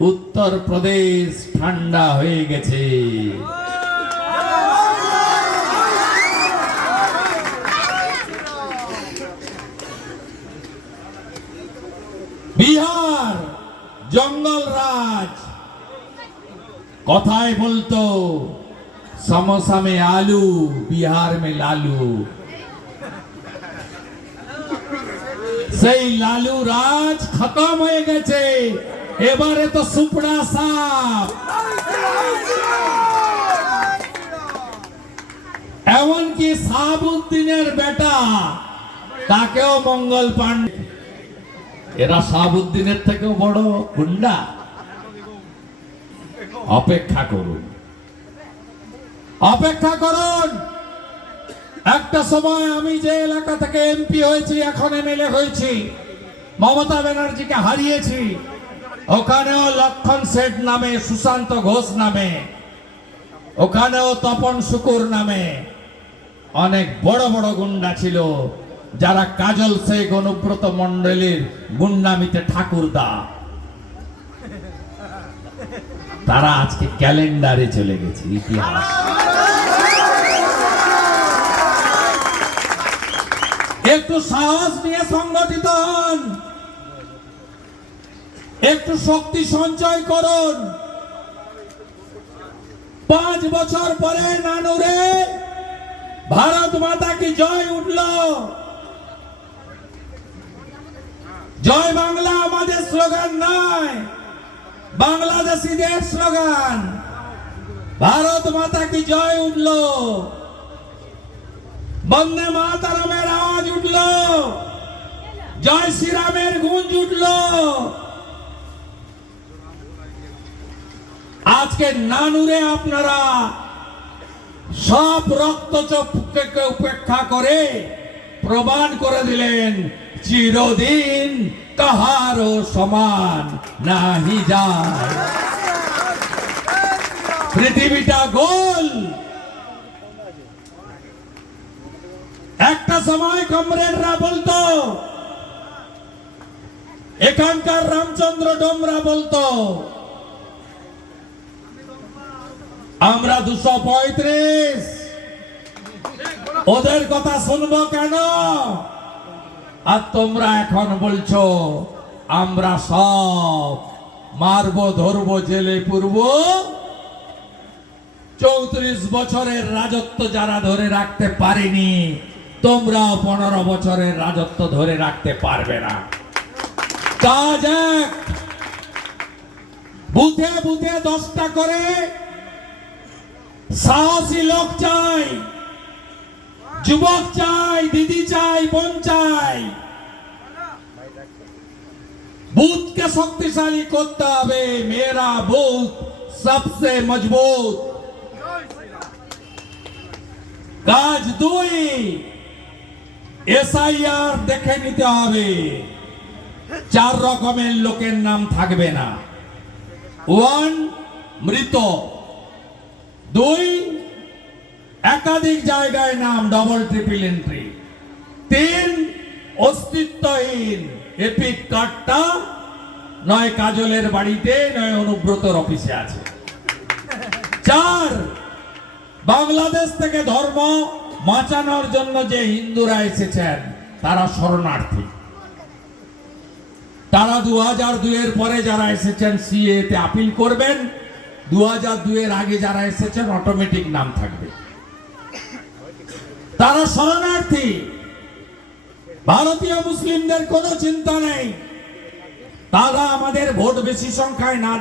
উত্তর প্রদেশ ঠান্ডা হয়ে গেছে। বিহার জঙ্গল রাজ, কথায় বলতো समोसा में आलू, बिहार में लालू। সেই লালু রাজ খতম হয়ে গেছে, এবারে তো সুপড়া সাপ। এমনকি শাহাবুদ্দিনের বেটা তাকেও মঙ্গল পাণ্ডে, এরা শাহাবুদ্দিনের থেকেও বড় গুন্ডা। অপেক্ষা করুন, অপেক্ষা করুন। একটা সময় আমি যে এলাকা থেকে এমপি হয়েছি, এখন এমএলএ হয়েছি, মমতা ব্যানার্জিকে হারিয়েছি, ওখানেও লক্ষণ শেঠ নামে, সুশান্ত ঘোষ নামে, ওখানেও তপন শুকুর নামে অনেক বড় বড় গুন্ডা ছিল, যারা কাজল শেখ, অনুব্রত মণ্ডলীর গুন্ডামিতে ঠাকুরদা। তারা আজকে ক্যালেন্ডারে চলে গেছে, ইতিহাস। একটু সাহস নিয়ে সংগঠিত হন, একটু শক্তি সঞ্চয় করুন। 5 বছর পরে নানুরে ভারত মাতা কি জয় উঠল। জয় বাংলা আমাদের স্লোগান নয়, বাংলাদেশীদের স্লোগান। ভারত মাতা কি জয় উঠল, বন্দে মাতরমের আওয়াজ উঠল, জয় শ্রীরামের গুঞ্জ উঠল। আজকে নানুরে আপনারা সব রক্তচক্ষুকে উপেক্ষা করে প্রমাণ করে দিলেন, চিরদিন কাহারও সমান নাহি যায়। পৃথিবীটা গোল। একটা সময় কমরেডরা বলতো, এখানকার রামচন্দ্র ডোমরা বলতো, আমরা 235, ওদের কথা শুনবো কেন? আর তোমরা এখন বলছো আমরা সব মারবো, ধরবো, জেলে পুরবো। 34 বছরের রাজত্ব যারা ধরে রাখতে পারেনি, তোমরাও 15 বছরের রাজত্ব ধরে রাখতে পারবে না। কাজ এক, বুথে বুথে 10টা করে সাহসী লোক চাই, যুবক চাই, দিদি চাই, বোন চাই। বুথকে শক্তিশালী করতে হবে। মেরা বুথ সবসে মজবুত। কাজ 2, এসআইআর দেখে নিতে হবে। 4 রকমের লোকের নাম থাকবে না। 1, মৃত। 2, একাধিক জায়গায় নাম, ডবল ট্রিপল এন্ট্রি। 3, অস্তিত্বহীন। এপিক কার্ডটা নয় কাজলের বাড়িতে, নয় অনুব্রতর অফিসে আছে। 4, বাংলাদেশ থেকে ধর্ম বাঁচানোর জন্য যে হিন্দুরা এসেছেন তারা শরণার্থী। তারা 2002 এর পরে যারা এসেছেন সিএ তে আপিল করবেন, 2002 এর আগে যারা এসেছেন অটোমেটিক নাম থাকবে। তারা শরণার্থী। ভারতীয় মুসলিমদের কোনো চিন্তা নেই, তারা আমাদের ভোট বেশি সংখ্যায় না